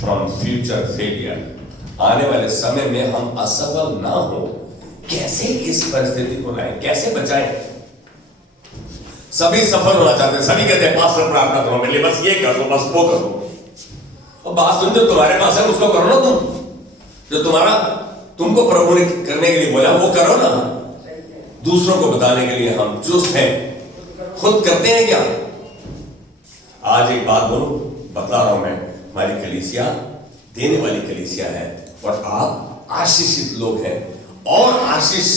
From future failure. आने वाले समय में हम असफल ना हो, कैसे इस परिस्थिति को लाएं, कैसे बचाएं। सभी सफल होना चाहते हैं, सभी कहते हैं पास्टर प्रार्थना करो मेरे लिए, बस ये कर लो, बस वो करो। और बात सुन, जो तुम्हारे पास है उसको करो ना, तुम जो तुमको प्रभु ने करने के लिए बोला वो करो ना। दूसरों को बताने के लिए हम चुस्त हैं, खुद करते हैं क्या? आज एक बात बोलूं, बता रहा हूं मैं, हमारी कलीसिया देने वाली कलीसिया है और आप आशीषित लोग हैं, और आशीष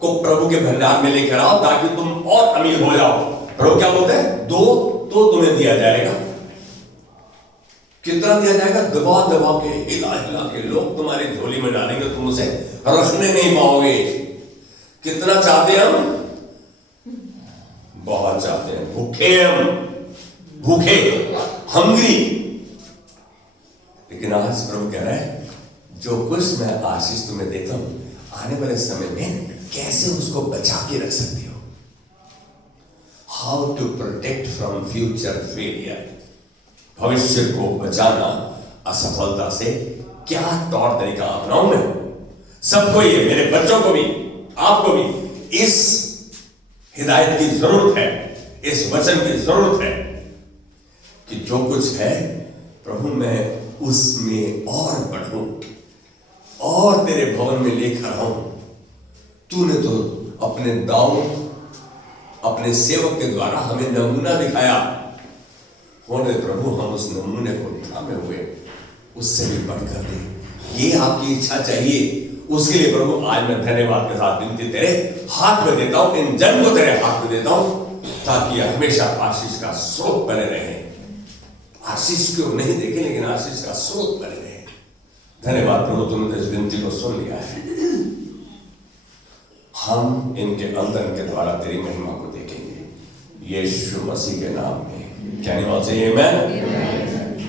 को प्रभु के भंडार में लेकर आओ ताकि तुम और अमीर हो जाओ। प्रभु क्या बोलते हैं? दो तो तुम्हें दिया जाएगा। कितना दिया जाएगा? दबा दबा के, हिला हिला के लोग तुम्हारी झोली में डालेंगे, तुम उसे रखने नहीं पाओगे। कितना चाहते हैं हम? बहुत चाहते हैं, भूखे हम, भूखे, हंग्री। लेकिन आज प्रभु कह रहा है जो कुछ मैं आशीष तुम्हें देता हूं, आने वाले समय में कैसे उसको बचा के रख सकते हो। How to protect from future failure. भविष्य को बचाना असफलता से, क्या तौर तरीका अपनाऊं मैं? सबको ये, मेरे बच्चों को भी, आपको भी इस हिदायत की जरूरत है, इस वचन की जरूरत है कि जो कुछ है प्रभु मैं उसमें और बढ़ूं और तेरे भवन में लेकर आऊं। तूने तो अपने दाऊद, अपने सेवक के द्वारा हमें नमूना दिखाया। होने प्रभु हम उस नमूने को थामे हुए उससे भी बढ़कर दे। ये आपकी इच्छा चाहिए, उसके लिए प्रभु आज मैं धन्यवाद के साथ विनती तेरे हाथ में देता हूं, इन जन को तेरे हाथ में देता हूं, ताकि हमेशा आशीष का स्रोत बने रहे। आशीष को नहीं देखे लेकिन आशीष का स्रोत बने रहे। धन्यवाद प्रभु, तुमने इस विनती को सुन लिया है। हम इनके अंदर के द्वारा तेरी महिमा को देखेंगे यीशु मसीह के नाम में। क्या नहीं बात चाहिए? आमीन।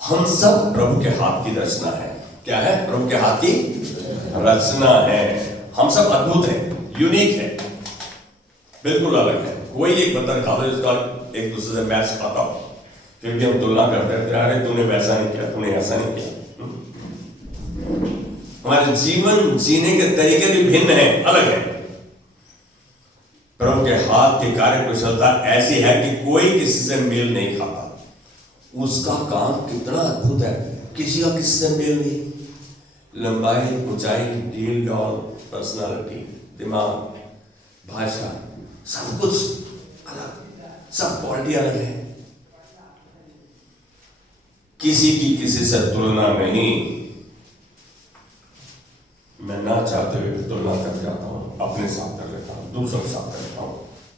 हम सब प्रभु के हाथ की रचना है। क्या है? प्रभु के हाथ की रचना है। हम सब अद्भुत हैं, यूनिक है, बिल्कुल अलग है। कोई एक बंदा खा दो जिसका एक दूसरे से मैच खाता हो, फिर भी हम तुलना करते रहते हैं, अरे तूने वैसा नहीं किया, तूने ऐसा नहीं किया। हमारे जीवन जीने के तरीके भी भिन्न हैं, अलग है। प्रभु के हाथ की कार्य कुशलता ऐसी है कि कोई किसी से मेल नहीं खाता। उसका काम कितना अद्भुत है, किसी का किसी से मेल नहीं। लंबाई, ऊंचाई, डील डॉल, पर्सनालिटी, दिमाग, भाषा, सब कुछ अलग, सब क्वालिटी अलग है। किसी की किसी से तुलना नहीं। मैं ना चाहते हुए तुलना कर जाता हूं, अपने साथ कर लेता हूं, दूसरों के साथ कर लेता हूं।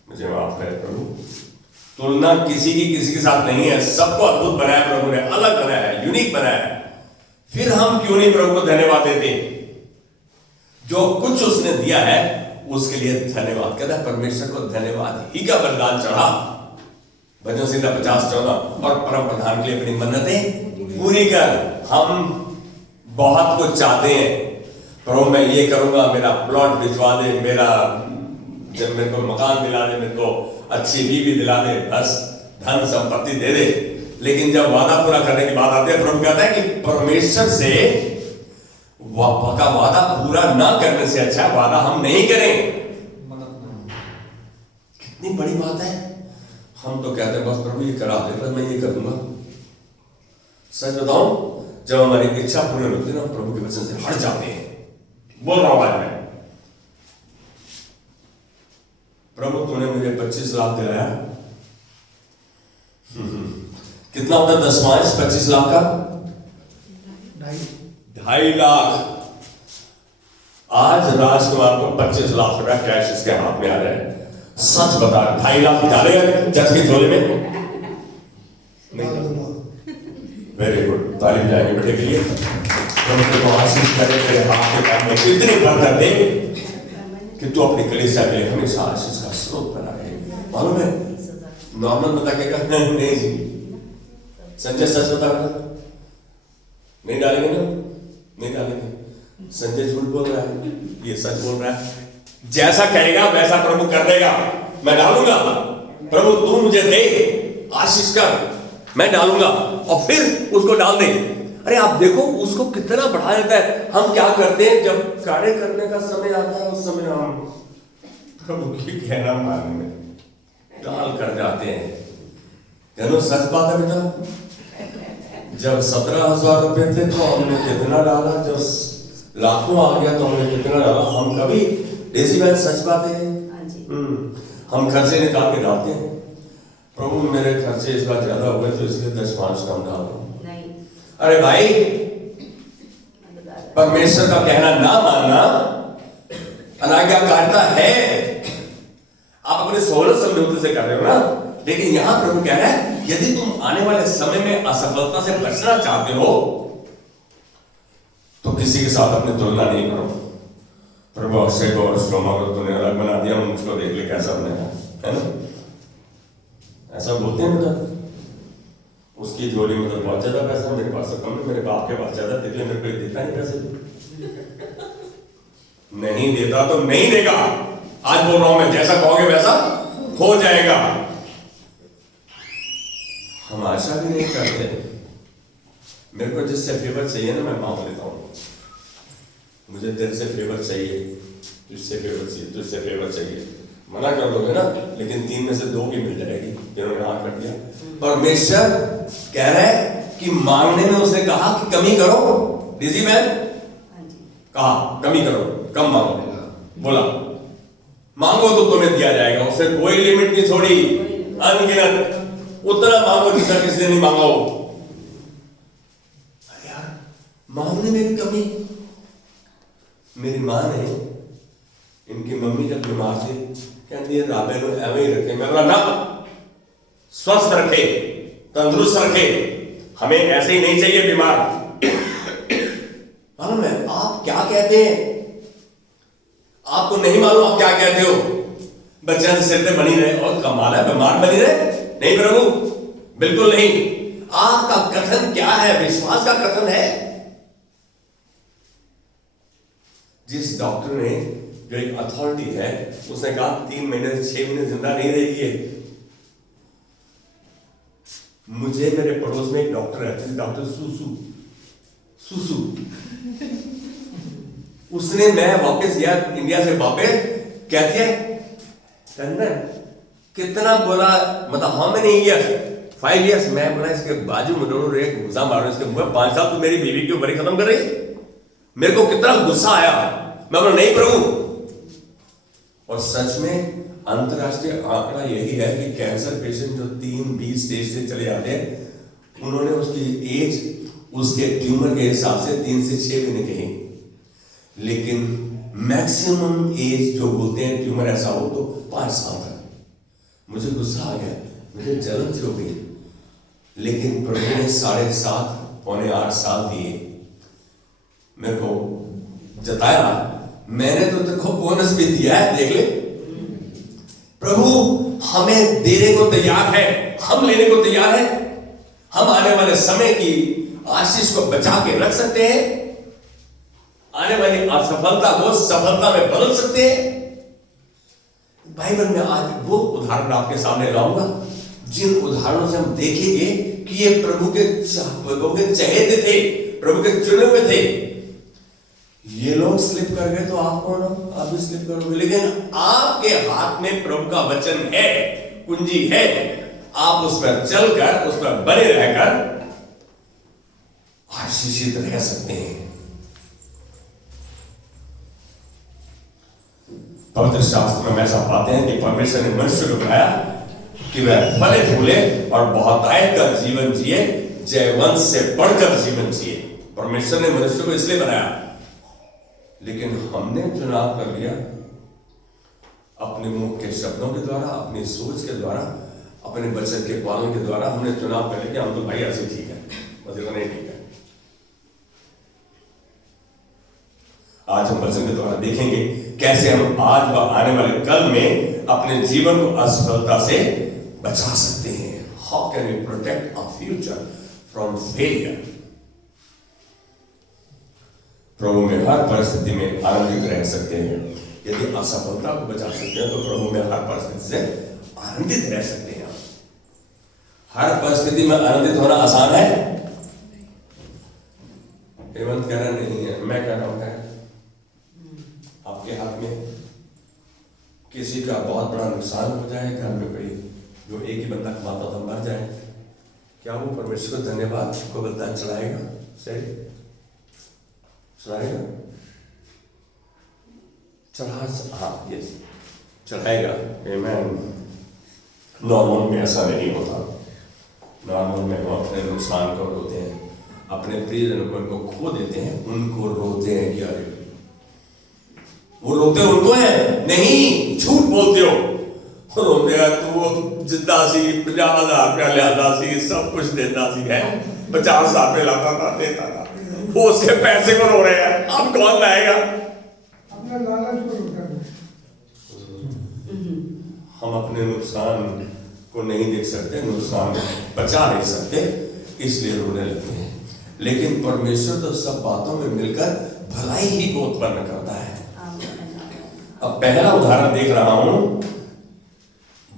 मुझे माफ करे प्रभु। तुलना किसी की किसी के साथ नहीं है। सबको अद्भुत बनाया प्रभु ने, अलग बनाया है, यूनिक बनाया है। फिर हम क्यों नहीं प्रभु को धन्यवाद देते? जो कुछ उसने दिया है उसके लिए धन्यवाद। कहता है परमेश्वर को धन्यवाद ही का बलिदान चढ़ा। भजन संहिता 50:14। और परम प्रधान के लिए अपनी मन्नतें पूरी कर। हम बहुत कुछ चाहते हैं, प्रभु मैं ये करूंगा, मेरा प्लॉट भिजवा दे, जब मेरे को मकान दिला दे, मेरे को अच्छी बीवी दिला दे, बस धन संपत्ति दे दे। लेकिन जब वादा पूरा करने की बात आती है, प्रभु कहता है कि परमेश्वर से का वादा पूरा ना करने से अच्छा वादा हम नहीं करें। कितनी बड़ी बात है। हम तो कहते हैं बस प्रभु ये करा दे, बस मैं ये करूंगा। सच बताऊं, जब हमारी इच्छा पूरी होती है ना, प्रभु के वचन से हट जाते हैं। बोल रहा हूं आज मैं, प्रभु तूने मुझे 25 लाख दिलाया। कितना होता है 10 25 लाख का? 2.5 लाख। आज राजकुमार को 25 लाख रुपया कैश इसके हाथ में आ जाए। सच बता, 2.5 लाख डालेगा जज के झोले में? नहीं। वेरी गुड, तारीफ जाएंगे बेटे के लिए। तो आशीष करे तेरे हाथ के काम में इतनी बरकत दे कि तू अपनी कलीसिया के लिए हमेशा आशीष का स्रोत बना रहे। मालूम है, नॉर्मल बता के कहना नहीं जी, संजय सच बता रहा, नहीं डालेंगे ना, नहीं डालेंगे। संजय झूठ बोल रहा है, ये सच बोल रहा है। जैसा कहेगा वैसा प्रभु कर देगा। मैं डालूंगा, प्रभु तू मुझे दे, आशीष कर, मैं डालूंगा और फिर उसको डाल दें। अरे आप देखो उसको कितना बढ़ा देता है। हम क्या करते हैं, जब कार्य करने का समय आता है उस समय हम प्रभु की कहना मानने में डाल कर जाते हैं। जानो सच बात है बेटा, जब 17,000 रुपए थे तो हमने कितना डाला, जब लाखों आ गया तो हमने कितना डाला। हम कभी डेजी बहन सच बात है, हम खर्चे निकाल के डालते हैं। प्रभु मेरे खर्चे इस बार ज्यादा हुए तो इसलिए 10-5 कम डाल दो। अरे भाई, परमेश्वर का कहना ना मानना अनाज्ञाकारिता है। आप अपने सोलह समझौते से कर रहे हो ना, लेकिन यहां प्रभु कह रहा है यदि तुम आने वाले समय में असफलता से बचना चाहते हो तो किसी के साथ अपनी तुलना नहीं करो। प्रभु अक्षय को और श्रोमा को तूने अलग बना दिया, मुझको देख ले कैसा बनेगा, है ना? ऐसा बोलते हैं मतलब उसकी झोली में तो बहुत ज्यादा पैसा, मेरे पास तो कम है, मेरे बाप के पास ज्यादा, इसलिए मेरे को देता नहीं पैसे। नहीं देता तो नहीं देगा। आज बोल रहा हूं मैं, जैसा कहोगे वैसा हो जाएगा। हम आशा भी नहीं करते। मेरे को जिससे फेवर चाहिए ना मैं मांग लेता हूं। मुझे तेरे से फेवर चाहिए, तुझसे फेवर चाहिए, तुझसे फेवर चाहिए, मना कर दोगे ना, लेकिन 3 में से 2 की मिल जाएगी जिन्होंने हाँ कर दिया। परमेश्वर कह रहा है कि मांगने में उसने कहा कि कमी करो। डिजी मैन कहा कमी करो, कम मांगो। बोला मांगो तो तुम्हें दिया जाएगा। उसने कोई लिमिट नहीं छोड़ी, अनगिनत उतना मांगो जितना किसी ने नहीं मांगा हो। अरे यार, मांगने में भी कमी। मेरी मां ने, इनकी मम्मी जब बीमार थी, कहती है राबे को ऐवे ही रखे। मैं बोला ना, स्वस्थ रखे, तंदुरुस्त रखे, हमें ऐसे ही नहीं चाहिए बीमार। मालूम है आप क्या कहते हैं? आपको नहीं मालूम आप क्या कहते हो? बच्चे सिर पे बनी रहे और कमाल है बीमार बनी रहे? नहीं प्रभु, बिल्कुल नहीं। आपका कथन क्या है? विश्वास का कथन है। जिस डॉक्टर ने, जो एक अथॉरिटी है, उसने कहा 3 महीने 6 महीने जिंदा नहीं रहेगी। मुझे मेरे पड़ोस में एक डॉक्टर रहते थे, डॉक्टर सुसु। उसने, मैं वापस गया इंडिया से वापस, कहती है टंडन कितना बोला, मतलब हाउ मेनी इयर्स? 5 इयर्स। मैं बोला इसके बाजू में दोनों रे घुसा मारो इसके मुंह में। 5 साल तो मेरी बीवी की उम्र ही खत्म कर रही। मेरे को कितना गुस्सा आया। मैं बोला नहीं प्रभु। और सच में अंतरराष्ट्रीय आंकड़ा यही है कि कैंसर पेशेंट जो 3-20 स्टेज से चले जाते हैं, उन्होंने उसकी एज उसके ट्यूमर के हिसाब से 3 से 6 महीने कही, लेकिन मैक्सिमम एज जो बोलते हैं ट्यूमर ऐसा हो तो 5 साल का। मुझे गुस्सा आ गया, मुझे जलन सी हो गई, लेकिन प्रभु ने 7.5 पौने 8 साल दिए मेरे को, जताया। मैंने तो देखो बोनस भी दिया है, देख ले। प्रभु हमें देने को तैयार है, हम लेने को तैयार है। हम आने वाले समय की आशीष को बचा के रख सकते हैं, आने वाली असफलता को सफलता में बदल सकते हैं। बाइबल में आज वो उदाहरण आपके सामने लाऊंगा जिन उदाहरणों से हम देखेंगे कि ये प्रभु के चहेते थे, प्रभु के चुने हुए थे। ये लोग स्लिप कर गए तो आप कौन हो? आप भी स्लिप करोगे, लेकिन आपके हाथ में प्रभु का वचन है, कुंजी है। आप उस पर चलकर, उस पर बने रहकर आशीषित रह सकते हैं। पवित्र शास्त्र में ऐसा पाते हैं कि परमेश्वर ने मनुष्य को बनाया कि वह फले फूले और बहुतायत का जीवन जिए, जयवंश से बढ़कर जीवन जिए। परमेश्वर ने मनुष्य को इसलिए बनाया, लेकिन हमने चुनाव कर लिया अपने मुख के शब्दों के द्वारा, अपनी सोच के द्वारा, अपने वचन के पालन के द्वारा। हमने चुनाव कर लिया हम तो भाई ऐसे ठीक है, बस इतना नहीं ठीक है। आज हम वचन के द्वारा देखेंगे कैसे हम आज व आने वाले कल में अपने जीवन को असफलता से बचा सकते हैं। How can we protect our future from failure? प्रभु में हर परिस्थिति में आनंदित रह सकते हैं। यदि असफलता को बचा सकते हैं तो प्रभु में हर परिस्थिति से आनंदित रह सकते हैं। हर परिस्थिति में आनंदित होना आसान है? हेमंत कह रहा नहीं है, मैं कह रहा हूं है। आपके हाथ में किसी का बहुत बड़ा नुकसान हो जाए, घर में कोई जो एक ही बंदा कमाता था मर जाए, क्या वो परमेश्वर को धन्यवाद को बलिदान चढ़ाएगा? सही चढ़ाएगा? हाँ, यस, चढ़ाएगा। आमीन। नॉर्मल में ऐसा नहीं होता। नॉर्मल में हम अपने नुकसान को रोते हैं, अपने प्रियजनों को उनको खो देते हैं, उनको रोते हैं कि अरे वो रोते उनको है नहीं, झूठ बोलते हो। रोंदेगा तू जिंदा सी 50,000 रुपया लिया सी, सब कुछ देता सी है, 50,000 रुपये लाता था, देता था, वो उसके पैसे को रो रहे हैं, अब कौन लाएगा? अपना लालच को रोका। हम अपने नुकसान को नहीं देख सकते, नुकसान बचा नहीं सकते, इसलिए रोने लगते हैं। लेकिन परमेश्वर तो सब बातों में मिलकर भलाई ही को उत्पन्न करता है। अब पहला उदाहरण देख रहा हूं,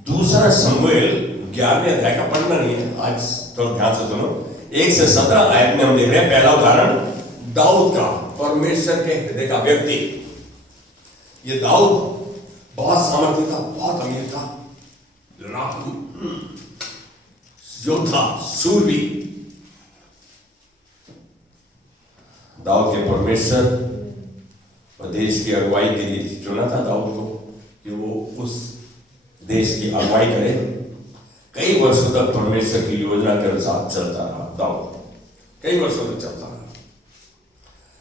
दूसरा शमूएल 11वें अध्याय का पढ़ना नहीं है आज, थोड़ा ध्यान से सुनो। 1 से 17 आयत में हम देख रहे हैं पहला उदाहरण दाऊद का, परमेश्वर के हृदय का व्यक्ति। ये दाऊद बहुत सामर्थ्य था, बहुत अमीर था, लड़ाकू, योद्धा, शूरवीर। दाऊद के परमेश्वर और देश की अगुवाई के लिए चुना था दाऊद को कि वो उस देश की अगुवाई करे। कई वर्षों तक परमेश्वर की योजना के अनुसार चलता रहा दाऊद, कई वर्षों तक चलता रहा।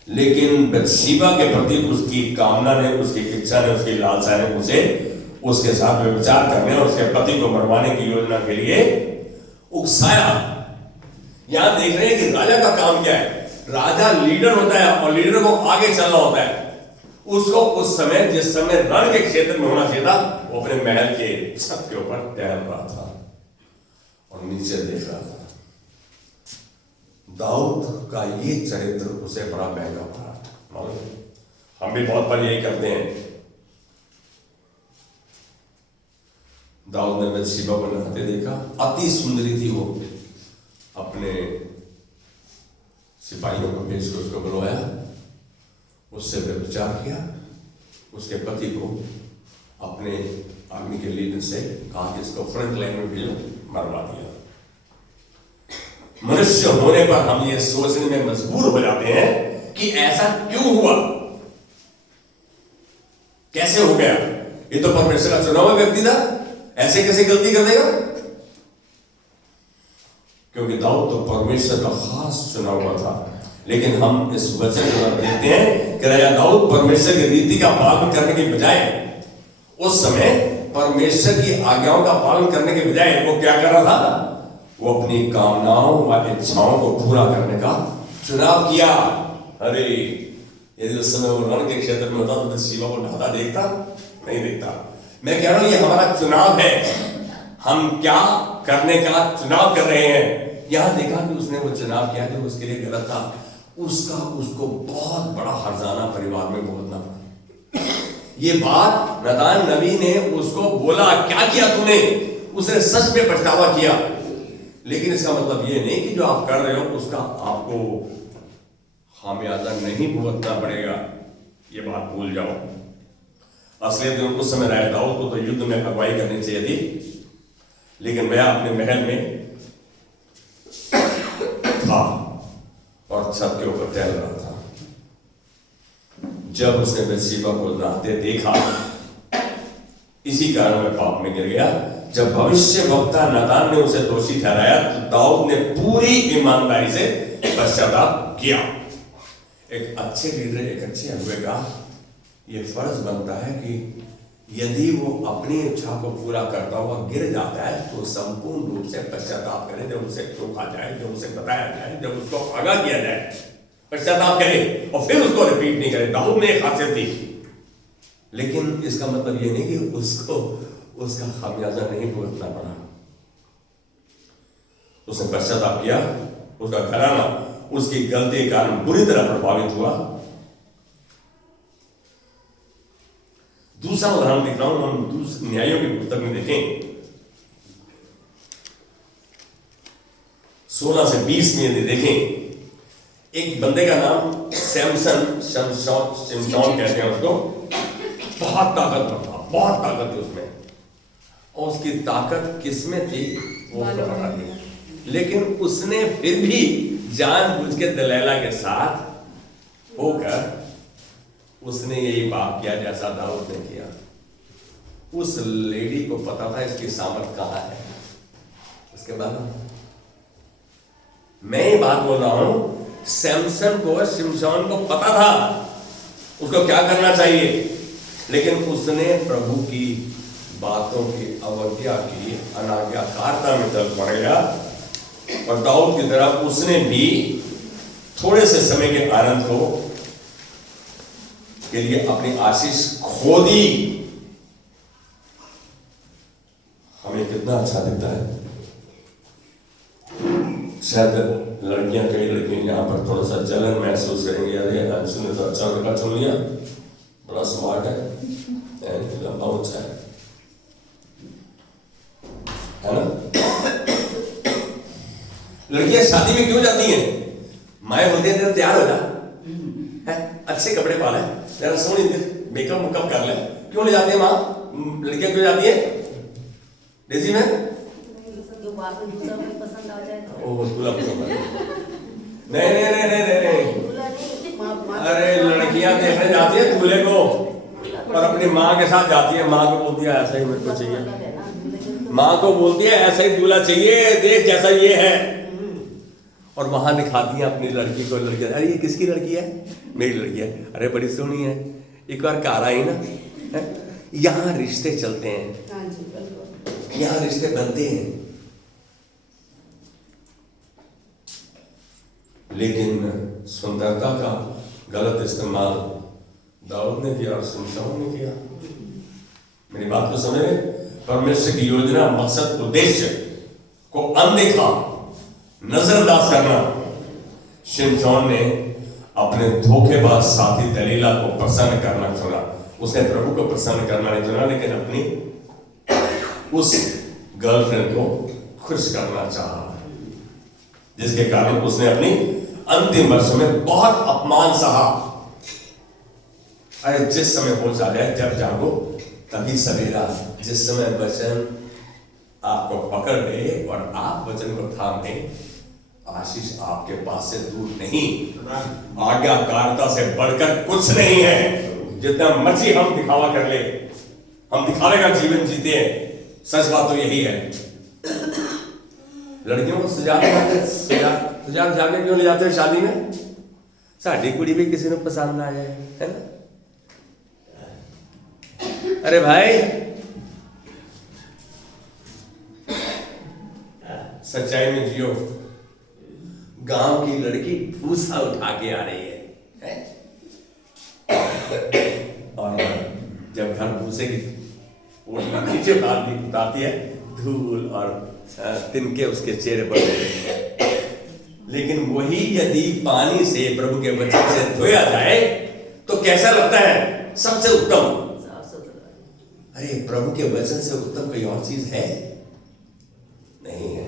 लेकिन बत्शीबा के प्रति उसकी कामना ने, उसकी इच्छा ने, उसकी लालसा ने उसे उसके साथ व्यभिचार करने और उसके पति को मरवाने की योजना के लिए उकसाया। यहां देख रहे हैं कि राजा का काम क्या है। राजा लीडर होता है और लीडर को आगे चलना होता है। उसको उस समय, जिस समय रण के क्षेत्र में होना चाहिए था, वो अपने महल के छत के ऊपर टहल रहा था और नीचे देख रहा था। दाऊद का ये चरित्र उसे बड़ा महंगा पड़ा। हम भी बहुत बार यही करते हैं। दाऊद ने बत्शीबा को नहाते देखा, अति सुंदरी थी वो। अपने सिपाहियों को भेज कर उसको बुलवाया, उससे व्यभिचार किया, उसके पति को अपने आर्मी के लीडर से कहा कि इसको फ्रंट लाइन में भेजो, मरवा दिया। मनुष्य होने पर हम ये सोचने में मजबूर हो जाते हैं कि ऐसा क्यों हुआ, कैसे हो गया। ये तो परमेश्वर का चुना हुआ व्यक्ति था, ऐसे कैसे गलती कर देगा? क्योंकि दाऊद तो परमेश्वर का खास चुना हुआ था। लेकिन हम इस वचन को देखते हैं कि राजा दाऊद परमेश्वर की रीति का पालन करने के बजाय, उस समय परमेश्वर की आज्ञाओं का पालन करने के बजाय वो क्या कर रहा था? वो अपनी कामनाओं व इच्छाओं को पूरा करने का चुनाव किया। अरे यदि उस समय वो रण के क्षेत्र में होता तो बत्शीबा को नहाता देखता? नहीं देखता। मैं कह रहा हूं ये हमारा चुनाव है, हम क्या करने का चुनाव कर रहे हैं। यहां देखा कि उसने वो चुनाव किया जो उसके लिए गलत था, उसको बहुत बड़ा हर्जाना परिवार में भुगतना पड़ा। ये बात नातान नबी ने उसको बोला, क्या किया तूने? उसने सच में पछतावा किया। लेकिन इसका मतलब ये नहीं कि जो आप कर रहे हो उसका आपको खामियाजा नहीं भुगतना पड़ेगा, ये बात भूल जाओ। असलियत में उस समय राजा दाऊद को तो युद्ध में अगुवाई करनी चाहिए थी, लेकिन मैं अपने महल में था और छत के ऊपर टहल रहा था। जब उसने बत्शीबा को नहाते देखा, इसी कारण मैं पाप में गिर गया। जब भविष्य वक्ता नातान ने उसे दोषी ठहराया तो दाऊद ने पूरी ईमानदारी से पश्चाताप किया। एक अच्छे लीडर, एक अच्छे अगुवे का ये फर्ज बनता है कि यदि वो अपनी इच्छा को पूरा करता हुआ गिर जाता है तो संपूर्ण रूप से पश्चाताप करे। जब उसे टोका जाए, जब उसे बताया जाए, जब उसको आगाह किया जाए, पश्चाताप करे और फिर उसको रिपीट नहीं करे। दाऊद में एक खासियत थी, लेकिन इसका मतलब ये नहीं कि उसको उसका खामियाजा नहीं भुगतना पड़ा। उसने पश्चाताप किया, उसका घराना उसकी गलती के कारण बुरी तरह प्रभावित हुआ। दूसरा उदाहरण दिख रहा हूं, हम न्यायों की पुस्तक में देखें 16 से 20 में यदि देखें, एक बंदे का नाम सैमसन, शिमशोन कहते हैं उसको। बहुत ताकतवर था, बहुत ताकत थी उसमें, और उसकी ताकत किसमें थी वो उसको पता नहीं, लेकिन उसने फिर भी जानबूझ के दलैला के साथ होकर उसने यही पाप किया जैसा दाऊद ने किया। उस लेडी को पता था इसकी सामर्थ कहां है। उसके बाद मैं ये बात बोल रहा हूं, सैमसन को, शिमशोन को पता था उसको क्या करना चाहिए, लेकिन उसने प्रभु की बातों की अवज्ञा की, अनाज्ञाकारिता में चल पड़ गया, और दाऊद की तरह उसने भी थोड़े से समय के आनंद को के लिए अपनी आशीष खो दी। हमें कितना अच्छा दिखता है। शायद लड़कियां, कई लड़कियां यहाँ पर थोड़ा सा जलन महसूस करेंगे, अरे अंशु ने तो अच्छा लड़का चुन लिया, बड़ा स्मार्ट है, लंबा ऊंचा है ना। लड़कियां शादी में क्यों जाती हैं? माए बोलते हैं तैयार हो जा, अच्छे कपड़े पा ले, जरा सोनी मेकअप मुकअप कर ले। क्यों ले जाती है माँ? लड़कियां क्यों जाती है डेजी में? पसंद आ जाए तो। ओ दूल्हा पसंद आ जाए। नहीं नहीं नहीं नहीं नहीं, अरे लड़कियां देखने जाती है दूल्हे को, और अपनी माँ के साथ जाती है। माँ को बोलती है ऐसा ही मेरे को चाहिए, माँ को बोलती है ऐसा ही दूल्हा चाहिए, देख जैसा ये है, और वहां दिखाती है अपनी लड़की को। लड़की, अरे ये किसकी लड़की है? मेरी लड़की है। अरे बड़ी सोहनी है, एक बार कार आई ना। यहाँ रिश्ते चलते हैं, यहाँ रिश्ते बनते हैं, लेकिन सुंदरता का गलत इस्तेमाल दाऊद ने किया और शिमशोन ने किया। मेरी बात को समझ रहे? परमेश्वर की योजना, मकसद, उद्देश्य को अनदेखा, नजरअंदाज करना। शिमशोन ने अपने धोखेबाज साथी दलीला को प्रसन्न करना चुना। उसने प्रभु को प्रसन्न करना नहीं चुना, लेकिन अपनी उस गर्लफ्रेंड को खुश करना चाहा, जिसके कारण उसने अपनी अंतिम वर्ष में बहुत अपमान सहा। अरे जिस समय होश आ जाए, जब जागो तभी सवेरा। जिस समय वचन आपको पकड़ ले और आप वचन को थाम ले, आशीष आपके पास से दूर नहीं। आज्ञाकारिता से बढ़कर कुछ नहीं है। जितना मर्जी हम दिखावा कर ले, हम दिखावे का जीवन जीते हैं, सच बात तो यही है। लड़कियों को सजा के क्यों ले जाते हैं शादी में? साड़ी कुड़ी भी किसी ने पसंद आ जाए, है ना। अरे भाई, सच्चाई में जियो। गांव की लड़की भूसा उठा के आ रही है? और जब घर भूसे की नीचे उतारती है, धूल और तिनके उसके चेहरे पर। लेकिन वही यदि पानी से, प्रभु के वचन से धोया जाए तो कैसा लगता है? सबसे उत्तम। अरे प्रभु के वचन से उत्तम कोई और चीज है? नहीं है।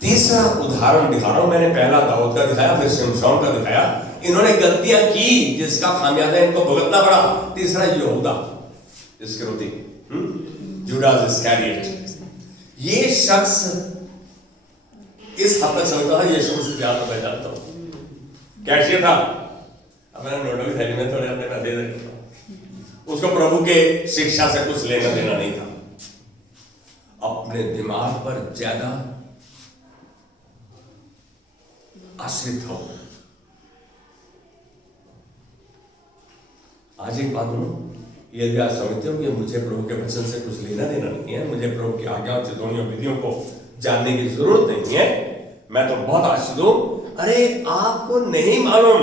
तीसरा उदाहरण दिखा रहा हूं मैंने। पहला दाऊद का दिखाया, फिर शिमशोन का दिखाया। इन्होंने गलतियां की जिसका खामियाजा इनको भुगतना पड़ा। तीसरा यहूदा इस्करियोती, जुडास इस्करियोट। ये शख्स इस हद तक समझता था यीशु से ज्यादा मैं जानता हूं। कैशियर था, अब मैंने नोटों की थैली में थोड़े अपने पैसे दे देता हूं। उसको प्रभु के शिक्षा से कुछ लेना देना नहीं था। अपने दिमाग पर ज्यादा आश्रित हो। आज एक बात बोलूं, यदि आप समझते हो कि मुझे प्रभु के वचन से कुछ लेना देना नहीं है, मुझे प्रभु की आज्ञाओं, चितौनियों, विधियों को जानने की जरूरत नहीं है, मैं तो बहुत आशीष हूं। अरे आपको नहीं मालूम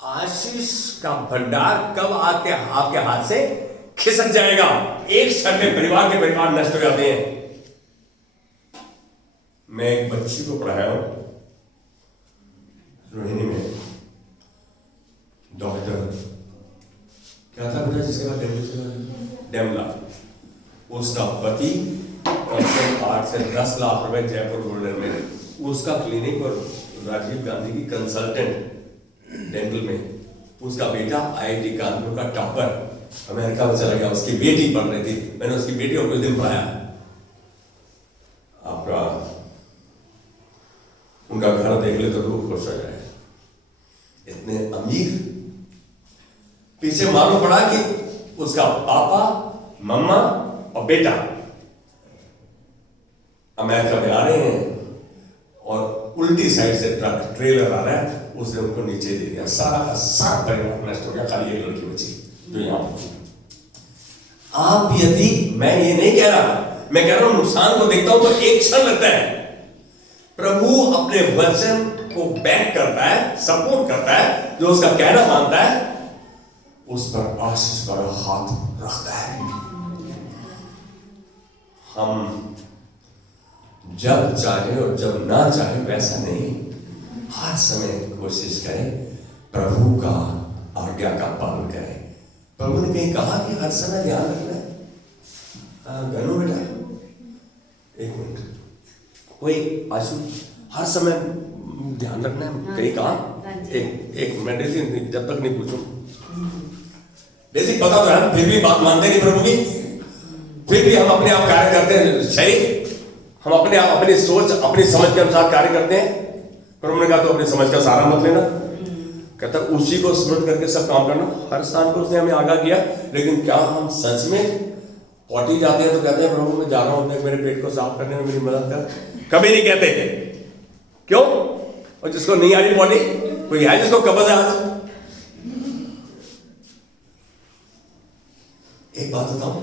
आशीष का भंडार कब आपके हाथ से खिसक जाएगा। एक क्षण में परिवार के परिवार नष्ट हो जाते हैं। मैं एक बच्ची को पढ़ाया हूं रोहिणी में। डॉक्टर क्या था बेटा जिसके बाद डेमला, उसका पति कम से कम 8 से 10 लाख रुपए जयपुर गोल्डन में, उसका क्लिनिक और राजीव गांधी की कंसल्टेंट डेंटल में, उसका बेटा IIT कानपुर का टॉपर अमेरिका में चला गया, उसकी बेटी पढ़ रही थी, मैंने उसकी बेटी को कुछ दिन पढ़ाया। आपका उनका घर देख ले तो रूह खुश हो जाए, इतने अमीर। पीछे मालूम पड़ा कि उसका पापा, मम्मा और बेटा अमेरिका में आ रहे हैं और उल्टी साइड से ट्रक ट्रेलर आ रहा है, उसने उनको नीचे दे दिया, सारा का सारा परिवार नष्ट हो गया, खाली एक लड़की बची जो यहां। आप यदि, मैं ये नहीं कह रहा, मैं कह रहा हूं नुकसान को देखता हूं तो एक क्षण लगता है, प्रभु अपने वचन को बैक करता है, सपोर्ट करता है, जो उसका कहना मानता है उस पर आशीष पर हाथ रखता है। हम जब चाहे और जब ना चाहे वैसा नहीं, हर समय कोशिश करें प्रभु का आज्ञा का पालन करें। प्रभु ने कहीं कहा कि हर समय ध्यान रखना है? गनु बेटा एक मिनट, कोई आशु हर समय ध्यान रखना है कहीं कहा? एक मिनट डेजी, जब तक नहीं पूछूं डेजी पता तो है, फिर भी बात मानते नहीं प्रभु की, फिर भी हम अपने आप कार्य करते हैं, सही, हम अपने आप अपनी सोच अपनी समझ के अनुसार कार्य करते हैं। प्रभु ने कहा तो अपनी समझ का सहारा मत लेना, कहता उसी को स्मरण करके सब काम करना। हर स्थान पर उसने हमें आगाह किया, लेकिन क्या हम सच में पॉटी जाते हैं तो कहते हैं प्रभु मैं जा रहा हूं, मेरे पेट को साफ करने में मेरी मदद कर? कभी नहीं कहते, क्यों? और जिसको नहीं आ रही पॉटी, कोई है जिसको कब्ज है आज? एक बात बताऊं,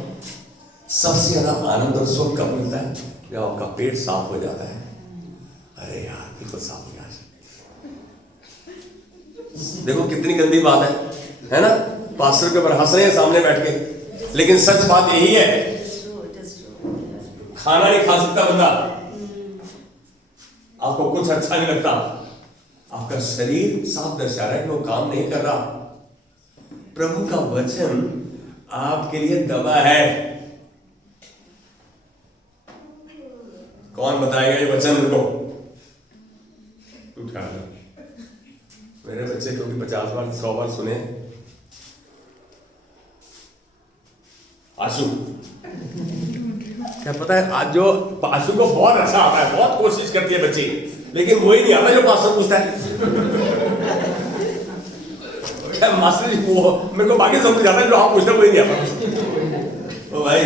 सबसे ज्यादा आनंद और सुख कब मिलता है? जब आपका पेट साफ हो जाता है। अरे यार बिल्कुल साफ हो गया। देखो कितनी गंदी बात है ना? पास्टर के ऊपर हंस रहे हैं सामने बैठ के, लेकिन सच बात यही है, खाना नहीं खा सकता बंदा, आपको कुछ अच्छा नहीं लगता, आपका शरीर साफ दर्शा रहा है कि वो काम नहीं कर रहा। प्रभु का वचन आपके लिए दवा है। कौन बताएगा ये वचन उनको? उठा मेरे बच्चे क्योंकि 50 बार 100 बार सुने। आशु क्या पता है, आज जो आशु को बहुत अच्छा आता है, बहुत कोशिश करती है बच्ची, लेकिन वही नहीं आता जो पास्टर पूछता है। क्या मास्टर जी वो मेरे को बाकी समझ जाता है, जो आप पूछते वही नहीं आता। तो भाई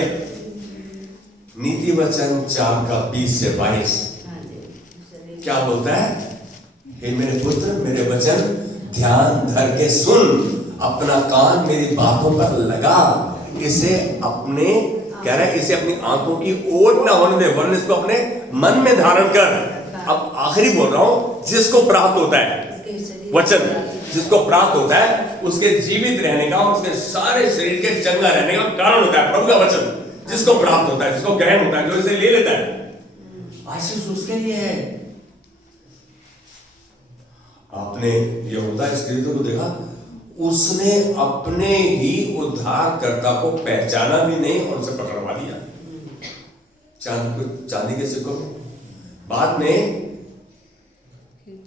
नीति वचन 4:20-22 क्या बोलता है? हे मेरे पुत्र मेरे वचन ध्यान धर के सुन, अपना कान मेरी बातों पर लगा, इसे अपने कह रहा है इसे अपनी आंखों की ओट ना होने दे, वरन इसको अपने मन में धारण कर। अब आखिरी बोल रहा हूं, जिसको प्राप्त होता है वचन, जिसको प्राप्त होता है उसके जीवित रहने का, उसके सारे शरीर के चंगा रहने का कारण होता है प्रभु का वचन। जिसको प्राप्त होता है, जिसको ग्रहण होता है, जो इसे ले लेता है, आशीष उसके लिए है। आपने यहूदा इस्करियोती को देखा, उसने अपने ही उद्धारकर्ता को पहचाना भी नहीं और उसे पकड़वा दिया चांदी के सिक्कों में। बाद में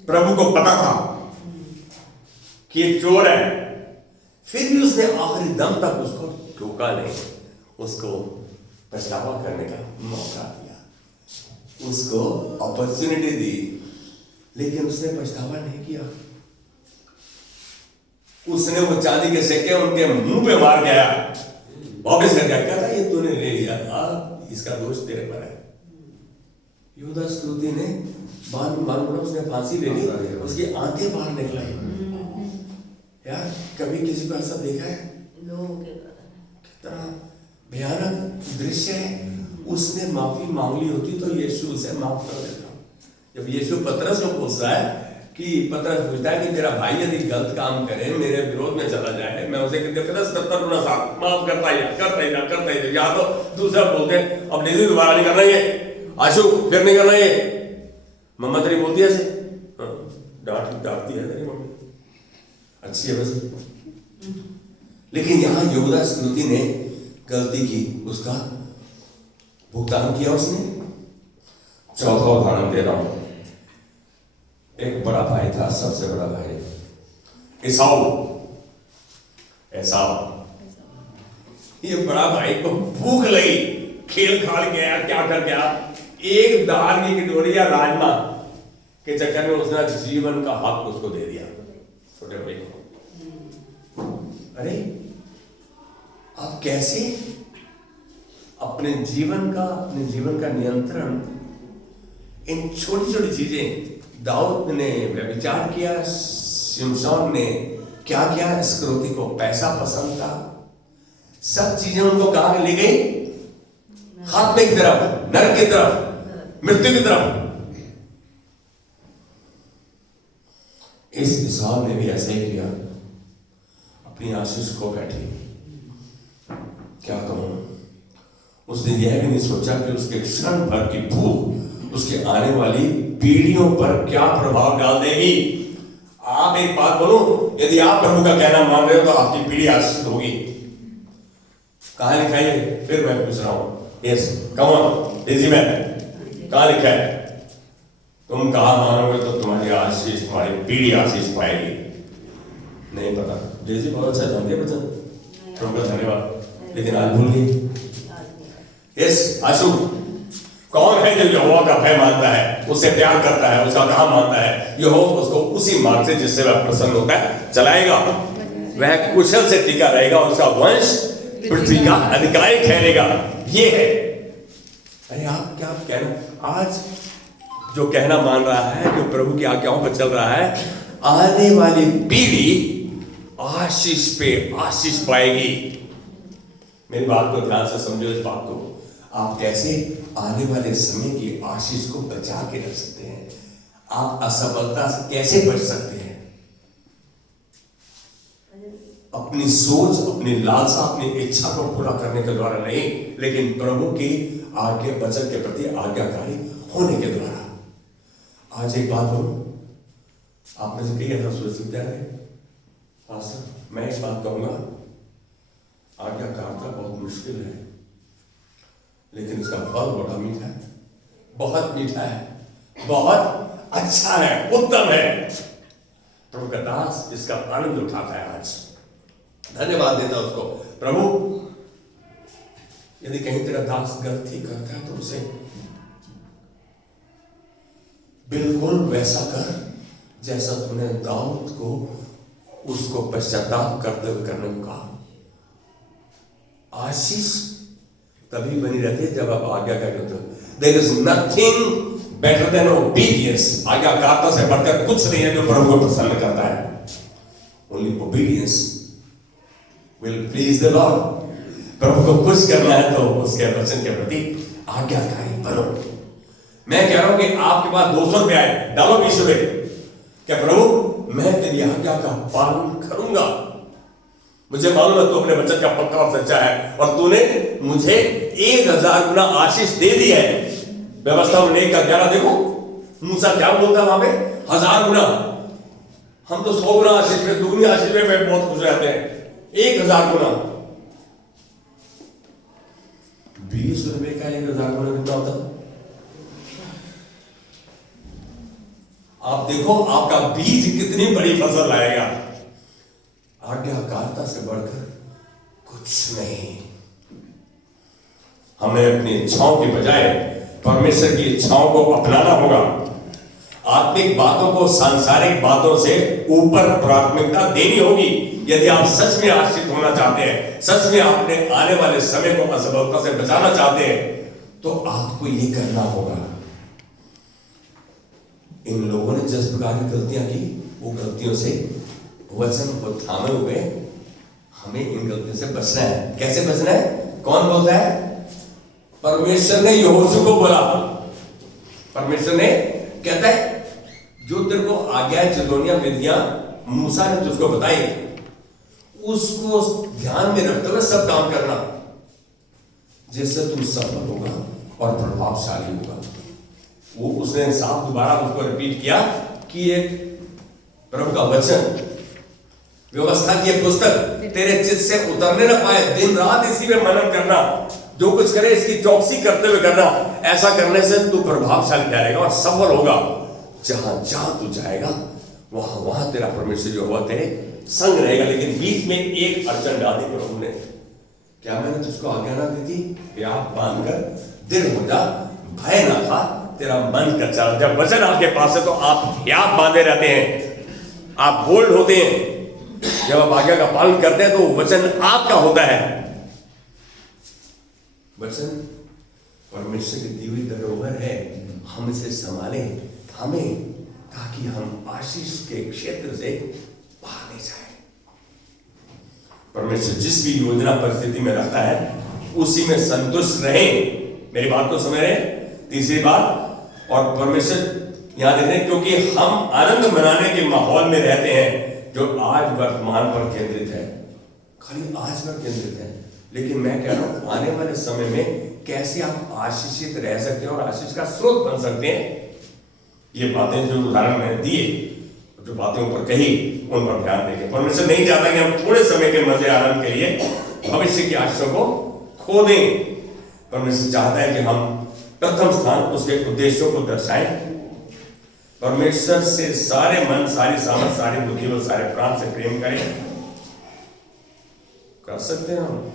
प्रभु को पता था कि ये चोर है, फिर भी उसने आखिरी दम तक उसको रोका नहीं, उसको पछतावा करने का मौका दिया, उसको अपॉर्चुनिटी दी, लेकिन उसने पछतावा नहीं किया। उसने वो चांदी के सिक्के उनके मुंह पे मार गया, वापस कर गया, कहता ये तूने ले लिया, इसका दोष तेरे पर है। यहूदा इस्करियोती ने बाद में उसने फांसी ले ली, उसकी आंखें बाहर निकलाई। यार कभी किसी को ऐसा देखा है? कितना भयानक दृश्य है। उसने माफी मांग ली होती तो यीशु उसे माफ कर देता। जब यीशु पतरस को पूछता है कि पतरस पूछता है कि मेरा भाई यदि गलत काम करे, मेरे विरोध में चला जाए, मैं उसे कितने 70 गुना माफ करता ही या तो दूसरा बोलते हैं अब नहीं दोबारा नहीं करना ये, आशु फिर नहीं करना ये। मम्मा तेरी बोलती है ऐसे, डांटती है तेरी मम्मी, अच्छी है बस। लेकिन यहां यहूदा इस्करियोती ने गलती की, उसका भुगतान किया उसने, चौथा उदाहरण दे रहा हूं। एक बड़ा भाई था, सबसे बड़ा भाई एसाऊ। ये बड़ा भाई को भूख लगी, खेल खाल गया, क्या कर गया, एक दाल की कटोरी या राजमा के चक्कर में उसने जीवन का हक उसको दे दिया, छोटे भाई को। अरे आप कैसे अपने जीवन का नियंत्रण, इन छोटी छोटी चीजें, दाऊद ने व्यभिचार किया, शिमशोन ने क्या किया, इस्करियोती को पैसा पसंद था, सब चीजें उनको कहां ले गई, खात्मे की तरफ, नरक की तरफ, मृत्यु की तरफ। इस एसाव ने भी ऐसे ही किया, अपनी आशीष को बैठी। क्या कहूं, उसने यह भी नहीं सोचा कि उसके क्षण भर की भूख उसके आने वाली पीढ़ियों पर क्या प्रभाव डाल देगी। आप एक बात बोलो, यदि आप प्रभु का कहना मान रहे हो तो आपकी पीढ़ी आशीषित होगी। कहां लिखा है, फिर मैं पूछ रहा हूं, yes come on Daisy man, कहां लिखा है? तुम कहां मानोगे तो तुम्हारी आशीष, तुम्हारी पीढ़ी आशीष पाएगी। नहीं पता, डेजी बहुत अच्छा जानते बच्चन, प्रभु का धन्यवाद, लेकिन आज भूल गई। यस आशु, कौन है जो यहोवा का भय मानता है, उससे प्यार करता है, उसका काम मानता है, यहोवा उसको उसी मार्ग से जिससे वह प्रसन्न होता है चलाएगा, वह कुशल से टिका रहेगा, उसका वंश पृथ्वी का अधिकारी ठहरेगा। ये है। अरे आप क्या कहना, आज जो कहना मान रहा है, जो प्रभु की आज्ञाओं पर चल रहा है, आने वाली पीढ़ी आशीष पे आशीष पाएगी। मेरी बात को ध्यान से समझो, इस बात को। आप कैसे आने वाले समय की आशीष को बचा के रख सकते हैं? आप असफलता से कैसे बच सकते हैं? अपनी सोच, अपनी लालसा, अपनी इच्छा को पूरा करने के द्वारा नहीं, लेकिन प्रभु की आज्ञा वचन के प्रति आज्ञाकारी होने के द्वारा। आज एक बात बोलूं, आपने से कही ऐसा सोच सकते हैं, मैं एक बात कहूंगा, आज्ञाकारिता बहुत मुश्किल है, लेकिन इसका फल बड़ा मीठा है, बहुत मीठा है, बहुत अच्छा है, उत्तम है। प्रभु का दास इसका आनंद उठाता है। आज धन्यवाद देता उसको। प्रभु, यदि कहीं तेरा दास गलती करता है तो उसे बिल्कुल वैसा कर जैसा तूने दाऊद को उसको पश्चाताप करते हुए करने को कहा। आशीष तभी बनी रहती है जब आप आज्ञाकारी होते हो। There is nothing better than obedience। आज्ञाकारिता से बढ़कर कुछ नहीं है जो प्रभु को प्रसन्न करता है। Only obedience will please the Lord। प्रभु को खुश करना है तो उसके वचन के प्रति आज्ञाकारी बनो। मैं कह रहा हूं कि आपके पास 200 रुपए आए, डालो 20 रुपए। क्या प्रभु, मैं तेरी आज्ञा का पालन करूंगा। मुझे मालूम है तू अपने वचन का पक्का और सच्चा है, और तूने मुझे 1000 गुना आशीष दे दी है। व्यवस्था में 1 का 11 देखो, मूसा क्या बोलता है वहां पे, 1000 गुना। हम तो 100 गुना आशीष में, दुगनी आशीष में बहुत खुश रहते हैं। 1000 गुना, 20 रुपए का 1000 गुना कितना होता? आप देखो आपका बीज कितनी बड़ी फसल लाएगा। आज्ञाकारिता से बढ़कर कुछ नहीं। हमें अपनी इच्छाओं की बजाय परमेश्वर की इच्छाओं को अपनाना होगा। आत्मिक बातों को सांसारिक बातों से ऊपर प्राथमिकता देनी होगी। यदि आप सच में आश्रित होना चाहते हैं, सच में अपने आने वाले समय को असफलता से बचाना चाहते हैं, तो आपको ये करना होगा। इन लोगों ने जिस प्रकार की गलतियां की, वो गलतियों से वचन को थामे हुए हमें इन गलतियों से बचना है। कैसे बचना है? कौन बोलता है? परमेश्वर ने यहोशू को बोला। परमेश्वर ने कहता है जो तेरे को आज्ञा चितौनियां विधियां मूसा ने तुझको बताई, उसको ध्यान में रखते हुए सब काम करना, जिससे तुम सफल होगा और प्रभावशाली होगा। वो उसने साफ दोबारा उसको रिपीट किया कि एक प्रभु का वचन, व्यवस्था की पुस्तक तेरे चित्त से उतरने न पाए, दिन रात इसी में मनन करना, जो कुछ करे इसकी चौकसी करते हुए करना। ऐसा करने से तू प्रभावशाली ठहरेगा और सफल होगा। जहां जहां तू जाएगा वहां वहां तेरा परमेश्वर जो हुआ तेरे संग रहेगा। लेकिन बीच में एक अड़चन डाली प्रभु ने, क्या मैंने तुझको आज्ञा ना दी थी कि आप बांधकर दृढ़ हो जा, भय ना खा, तेरा मन का चल। जब वचन आपके पास है तो आप याद बांधे रहते हैं, आप बोल्ड होते हैं। जब आप आज्ञा का पालन करते हैं तो वचन आपका होता है। वचन परमेश्वर की दी हुई धरोहर है, हम इसे संभाले, थामे, ताकि हम आशीष के क्षेत्र से बाहर नहीं जाए। परमेश्वर जिस भी योजना परिस्थिति में रखता है उसी में संतुष्ट रहे। मेरी बात को समझ रहे? तीसरी बात, और परमेश्वर यहां देख रहे हैं क्योंकि हम आनंद मनाने के माहौल में रहते हैं जो आज वर्तमान पर केंद्रित है, खाली आज पर केंद्रित है। लेकिन मैं कह रहा हूं आने वाले समय में कैसे आप आशीषित रह सकते हैं और आशीष का स्रोत बन सकते हैं। ये बातें जो उदाहरण मैंने दिए, जो बातें ऊपर कही, उन पर ध्यान देंगे। परमेश्वर नहीं चाहता कि हम थोड़े समय के मजे आनंद के लिए भविष्य की आशीषों को खो दें। परमेश्वर चाहता है कि हम प्रथम स्थान उसके उद्देश्यों को दर्शाएं। परमेश्वर से सारे मन, सारी सामर्थ, सारी बुद्धि और सारे प्राण से प्रेम करें। कर सकते हैं हम।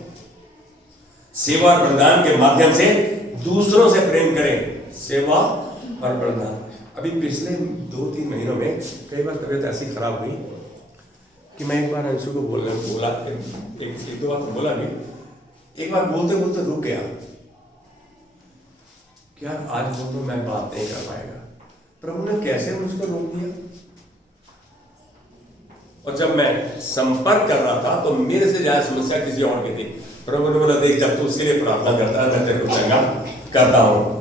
सेवा और बलिदान के माध्यम से दूसरों से प्रेम करें। सेवा और बलिदान। अभी पिछले 2-3 महीनों में कई बार तबीयत ऐसी खराब हुई कि मैं एक बार अंशु को बोला एक दो बार बोला नहीं, एक बार बोलते बोलते रुक गया कि यार आज बोलो मैं बात नहीं कर पाएगा। प्रभु ने कैसे मुझको रोक दिया। और जब मैं संपर्क कर रहा था तो मेरे से ज्यादा समस्या किसी और की थी। प्रभु ने बोला देख, जब तू उसके लिए प्रार्थना करता है मैं तेरे को चंगा करता हूं।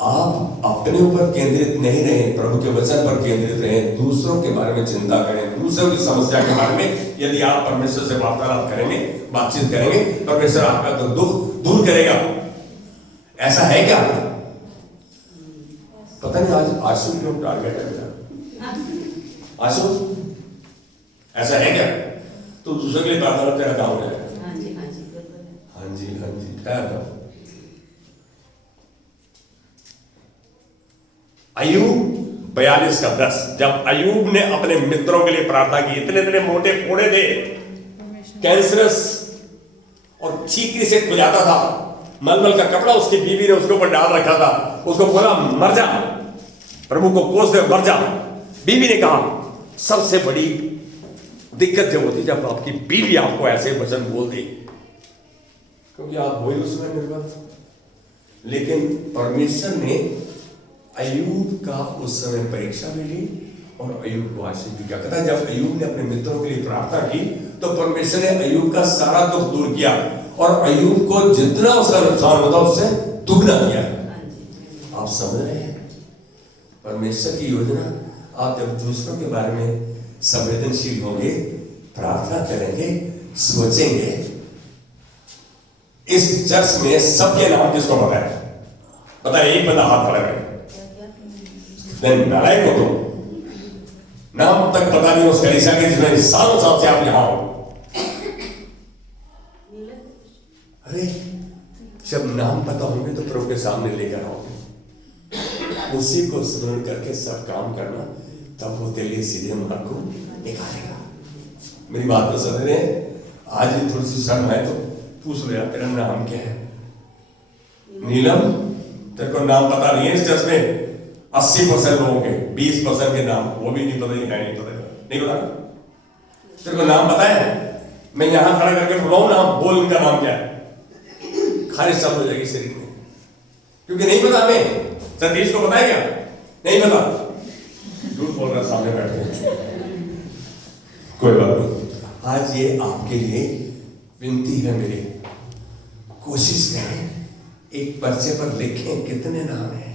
आप अपने ऊपर केंद्रित नहीं रहे, प्रभु के वचन पर केंद्रित रहे। दूसरों के बारे में चिंता करें, दूसरों की समस्या के बारे में। यदि आप परमेश्वर से वार्तालाप करेंगे, बातचीत करेंगे, परमेश्वर आपका तो दुख दूर करेगा। ऐसा है क्या? पता नहीं आज आशु क्यों टारगेट करता? आशु ऐसा है क्या? तो दूसरे के लिए प्रार्थना तेरा काम हो जाएगा। हाँ जी हाँ जी ठहर। अय्यूब 42:10, जब अय्यूब ने अपने मित्रों के लिए प्रार्थना की, इतने मोटे फोड़े थे, कैंसरस और चीकरी से खुजाता था, मलमल का कपड़ा उसकी बीवी ने उसके ऊपर डाल रखा था, उसको बोला मर जा, प्रभु को कोस दे मर जा। बीवी ने कहा सबसे बड़ी दिक्कत जब होती जब आपकी बीवी आपको ऐसे वचन बोल दे, क्योंकि आप वही उसमें निर्भर। लेकिन परमेश्वर ने अय्यूब का उस समय परीक्षा भी ली और अय्यूब को आशीष भी किया। कहता जब अय्यूब ने अपने मित्रों के लिए प्रार्थना की तो परमेश्वर ने अय्यूब का सारा दुख दूर किया और अय्यूब को जितना उसका नुकसान होता उससे दुगना किया। आप समझ रहे हैं परमेश्वर की योजना? आप जब दूसरों के बारे में संवेदनशील होंगे, प्रार्थना करेंगे, सोचेंगे। इस चर्च में सबके नाम किसको पता है? पता है? एक बंदा हाथ खड़ा करे, नालायक हो तो नाम तक पता नहीं उस कलीसिया के जिसमें सालों साल से आप यहां हो। अरे जब नाम पता होंगे तो प्रभु के सामने लेकर आओगे, उसी को स्मरण करके सब काम करना, तब वो तेरे लिए सीधे मार्ग को निकालेगा। मेरी बात तो समझ रहे हैं? आज ही थोड़ी सी शर्म है तो पूछ लो यार तेरा नाम क्या है? नीलम, तेरे को नाम पता नहीं है इस चर्च में? 80% लोगों के 20% के नाम वो भी नहीं पता, नहीं पता। तेरे को नाम पता है? मैं यहां खड़ा करके बुलाऊं नाम, बोल इनका नाम क्या है? खारिश चालू हो जाएगी शरीर में, क्योंकि नहीं पता हमें। सतीश को पता है क्या? नहीं पता। झूठ बोल रहा सामने बैठे। कोई बात नहीं। आज ये आपके लिए विनती है मेरी, कोशिश करें एक पर्चे पर लिखें कितने नाम हैं।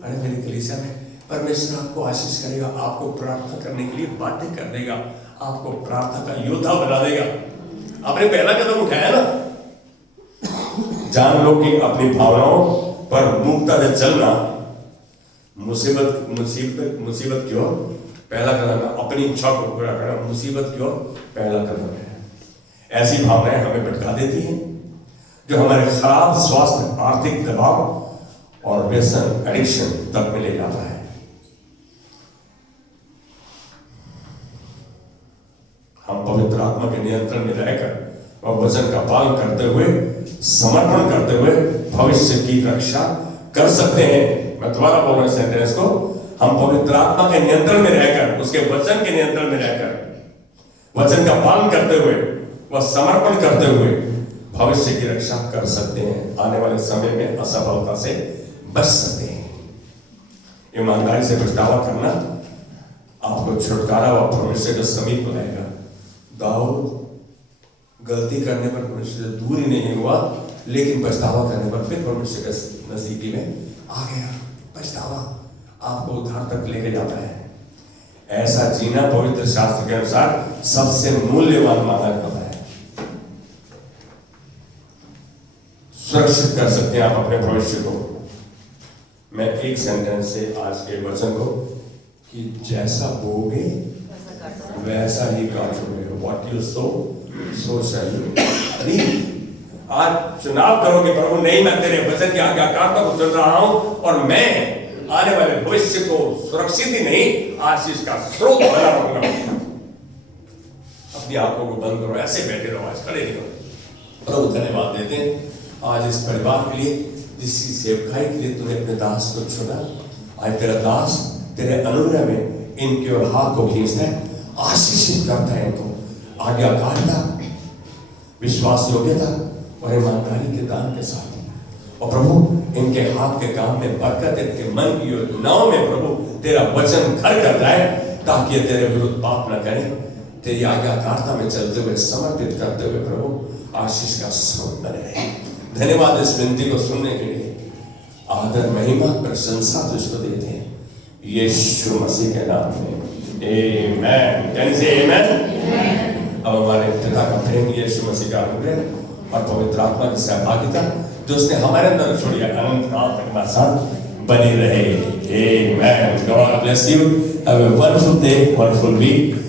अरे मेरी कलीसिया में परमेश्वर आपको आशीष करेगा, आपको प्रार्थना करने के लिए बाध्य कर देगा, आपको प्रार्थना का योद्धा बना देगा। आपने पहला कदम उठाया ना। जान लो कि अपनी भावनाओं पर मुक्तता से चलना मुसीबत क्यों पहला कदम है। अपनी इच्छा को पूरा करना मुसीबत क्यों पहला कदम है। ऐसी भावनाएं हमें भटका देती हैं। जो हमारे खराब स्वास्थ्य, आर्थिक दबाव और व्यसन, एडिक्शन तक में ले जाता है। हम पवित्र आत्मा के नियंत्रण में रहकर और वचन का पालन करते हुए, समर्पण करते हुए भविष्य की रक्षा कर सकते हैं। मैं दोबारा बोल रहा हूं सेंटेंस को, हम पवित्र आत्मा के नियंत्रण में रहकर, उसके वचन के नियंत्रण में रहकर, वचन का पालन करते हुए व समर्पण करते हुए भविष्य की रक्षा कर सकते हैं। आने वाले समय में असफलता से बच सकते हैं। ईमानदारी से पछतावा करना आपको छुटकारा व परमेश्वर के समीप लाएगा। दाऊद गलती करने पर परमेश्वर से दूर ही नहीं हुआ, लेकिन पछतावा करने पर फिर परमेश्वर के नजदीकी में आ गया। पछतावा आपको उद्धार तक लेके जाता है। ऐसा जीना पवित्र शास्त्र के अनुसार सबसे मूल्यवान माना जाता है। सुरक्षित कर सकते हैं आप अपने भविष्य को। मैं एक सेंटेंस से आज के वचन को, कि जैसा बोओगे वैसा ही काटोगे। What you sow so shall you reap. आज चुनाव करोगे, प्रभु नहीं, मैं तेरे वचन की आज्ञाकारिता को चल रहा हूं और मैं आने वाले भविष्य को सुरक्षित ही नहीं, आशीष का स्रोत बना रहूंगा। अपनी आंखों को बंद करो, ऐसे बैठे रहो, आज खड़े नहीं हो। प्रभु धन्यवाद देते हैं आज इस परिवार के लिए, जिसकी सेवकाई के लिए तूने अपने दास को चुना। आज तेरा दास तेरे अनुग्रह में इनके और हाथ को खींचता है, आशीषित करता है इनको। आज्ञाकारिता, विश्वास योग्यता और ईमानदारी के दान के साथ, और प्रभु इनके हाथ के काम में बरकत, इनके मन की योजनाओं में प्रभु तेरा वचन घर कर जाए, ताकि ये तेरे विरुद्ध पाप न करें। तेरी आज्ञाकारिता में चलते हुए, समर्पित करते हुए प्रभु आशीष का स्रोत बने रहे। धन्यवाद इस विनती को सुनने के लिए। आदर, महिमा, प्रशंसा तुझको देते हैं यीशु मसीह के नाम में। आमेन। कैन से आमेन। अब हमारे पिता का प्रेम, यीशु मसीह का अनुग्रह और पवित्र आत्मा की सहभागिता जो उसने हमारे अंदर छोड़ी है, अनंत काल तक हमारे साथ बनी रहे। Amen. God bless you. Have a wonderful day, wonderful week.